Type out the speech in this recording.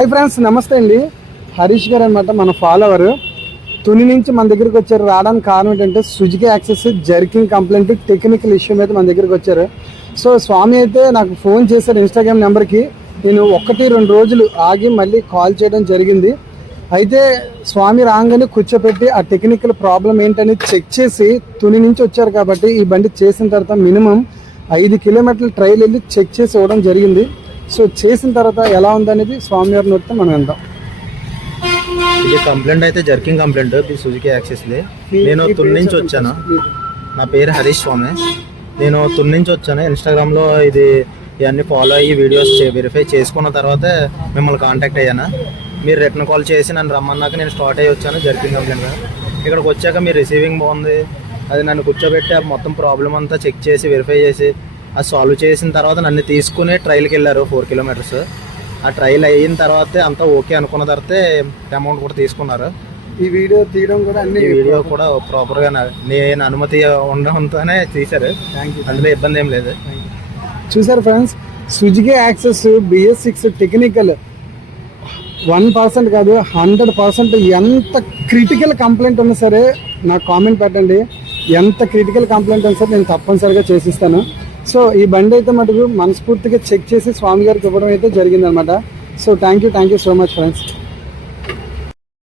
Hi friends నమస్తే అండి. హరీష్ గారు అనమాట మన ఫాలోవర్ తుని నుంచి మన దగ్గరికి వచ్చారు రావడానికి కారణం ఏంటంటే Suzuki Access jerking complaint technical issue మీద మన దగ్గరికి వచ్చారు. సో స్వామి అయితే నాకు ఫోన్ చేశారు ఇన్స్టాగ్రామ్ నెంబర్కి నేను ఒకటి రెండు రోజులు ఆగి మళ్ళీ కాల్ చేయడం జరిగింది. అయితే స్వామి రాగానే కూర్చోపెట్టి ఆ టెక్నికల్ ప్రాబ్లం ఏంటని చెక్ చేసి తుని నుంచి వచ్చారు కాబట్టి ఈ బండి చేసిన తర్వాత మినిమం ఐదు కిలోమీటర్ల ట్రైల్ వెళ్ళి చెక్ చేసి ఇవ్వడం జరిగింది. సో చేసిన తర్వాత ఎలా ఉందనేది స్వామి గారి నోటితో మనం విందాం. ఇది కంప్లైంట్ అయితే జర్కింగ్ కంప్లైంట్ సుజుకి యాక్సెస్ది నేను తుని నుంచి వచ్చాను? నా పేరు హరీష్ స్వామి. నేను తుని నుంచి వచ్చాను. ఇన్స్టాగ్రామ్లో ఇది ఇవన్నీ ఫాలో అయ్యి వీడియోస్ వెరిఫై చేసుకున్న తర్వాతే మిమ్మల్ని కాంటాక్ట్ అయ్యాను? మీరు రిటర్న్ కాల్ చేసి నన్ను రమ్మన్నాక నేను స్టార్ట్ అయ్యి వచ్చాను జర్కింగ్ కంప్లైంట్ ఇక్కడికి వచ్చాక మీ రిసీవింగ్ బాగుంది. అది నన్ను కూర్చోబెట్టి మొత్తం ప్రాబ్లం అంతా చెక్ చేసి వెరిఫై చేసి అది సాల్వ్ చేసిన తర్వాత నన్ను తీసుకుని ట్రైల్కి వెళ్ళారు ఫోర్ కిలోమీటర్స్ ఆ ట్రైల్ అయిన తర్వాతే అంతా ఓకే అనుకున్న తర్వాతే అమౌంట్ కూడా తీసుకున్నారు. ఈ వీడియో తీయడం కూడా అన్ని వీడియో కూడా ప్రాపర్గా నా- నేను అనుమతి ఉండడంతోనే తీశారు. థ్యాంక్ యూ అందులో ఇబ్బంది ఏం లేదు. చూసారు friends Suzuki access BS six technical one percent కాదు హండ్రెడ్ పర్సెంట్ ఎంత క్రిటికల్ కంప్లైంట్ ఉన్నా సరే నాకు కామెంట్ పెట్టండి. ఎంత క్రిటికల్ కంప్లైంట్ ఉన్నా సరే నేను తప్పనిసరిగా చేసిస్తాను. సో ఈ బండి అయితే మటుకు మనస్ఫూర్తిగా చెక్ చేసి స్వామి గారికి ఇవ్వడం అయితే జరిగిందనమాట. So thank you thank you so much friends.